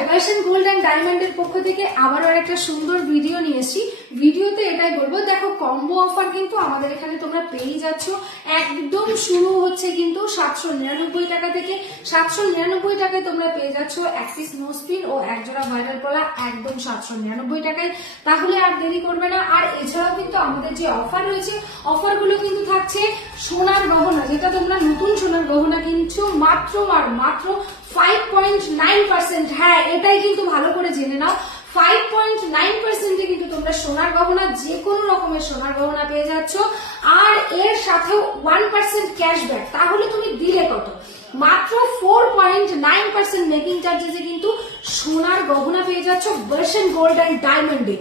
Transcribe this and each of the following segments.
নমস্কার, version gold and ডায়মন্ডের পক্ষ থেকে আবারও একটা সুন্দর ভিডিও নিয়ে এসেছি। ভিডিওতে এটাই বলবো, দেখো কম্বো অফার কিন্তু আমাদের এখানে তোমরা পেয়ে যাচ্ছ। একদম শুরু হচ্ছে কিন্তু 799 টাকা থেকে। 799 টাকায় তোমরা পেয়ে যাচ্ছ এক পিস নোস্পিন ও এক জোড়া ভাইরাল পলা, একদম 799 টাকায়। তাহলে আর দেরি করবে না। আর এছাড়াও কিন্তু আমাদের যে অফার রয়েছে, অফারগুলো কিন্তু থাকছে সোনার গহনা, যেটা তোমরা নতুন সোনার গহনা কিনছো মাত্র আর মাত্র 5.9%। হ্যাঁ, এটাই কিন্তু ভালো করে জেনে নাও। 5.9% কিন্তু তোমরা সোনার গহনা, যে কোনো রকমের সোনার গহনা পেয়ে যাচ্ছ। আর এর সাথেও 1% ক্যাশব্যাক। তাহলে তুমি দিলে কত? মাত্র 4.9% মেকিং চার্জেসে কিন্তু সোনার গহনা পেয়ে যাচ্ছ ভার্সন গোল্ড এন্ড ডায়মন্ডে।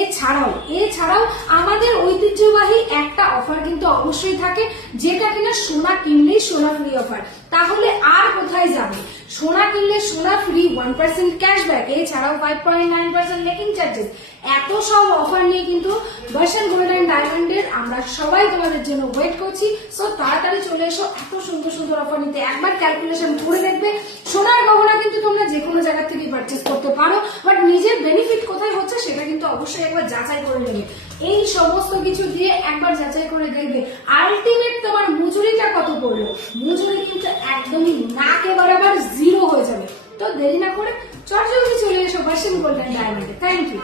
এছাড়াও আমাদের ঐতিহ্যবাহী একটা অফার কিন্তু অবশ্যই থাকে, যেটা কিনা সোনা কিনলেই সোনা ফ্রি অফার। তাহলে আর কোথায় যাবে? সোনা কিনলে সোনা ফ্রি, 1% ক্যাশব্যাক, এছাড়াও 5.9% মেকিং চার্জেস। এত সব অফার নিয়ে কিন্তু ভার্সন গোল্ড এন্ড ডায়মন্ডের আমরা সবাই তোমাদের জন্য ওয়েট করছি। সো তাড়াতাড়ি চলে এসো এত সুন্দর সুন্দর অফার নিতে। একবার ক্যালকুলেশন করে দেখবে। সোনার গহনা কিন্তু তোমরা যে কোনো জায়গা থেকে পারচেস করতে পারো, বাট নিজের বেনিফিট কোথায় হচ্ছে সেটা কিন্তু অবশ্যই একবার যাচাই করে নেবে। এই সমস্ত কিছু দিয়ে একবার যাচাই করে দেখবে আলটিমেট তোমার মজুরিটা কত পড়লো। মজুরি কিন্তু একদমই নাকে বরাবর জিরো হয়ে যাবে। তো দেরি না করে চটজলদি চলে এসো ভার্সন গোল্ড এন্ড ডায়মন্ডে। Thank you.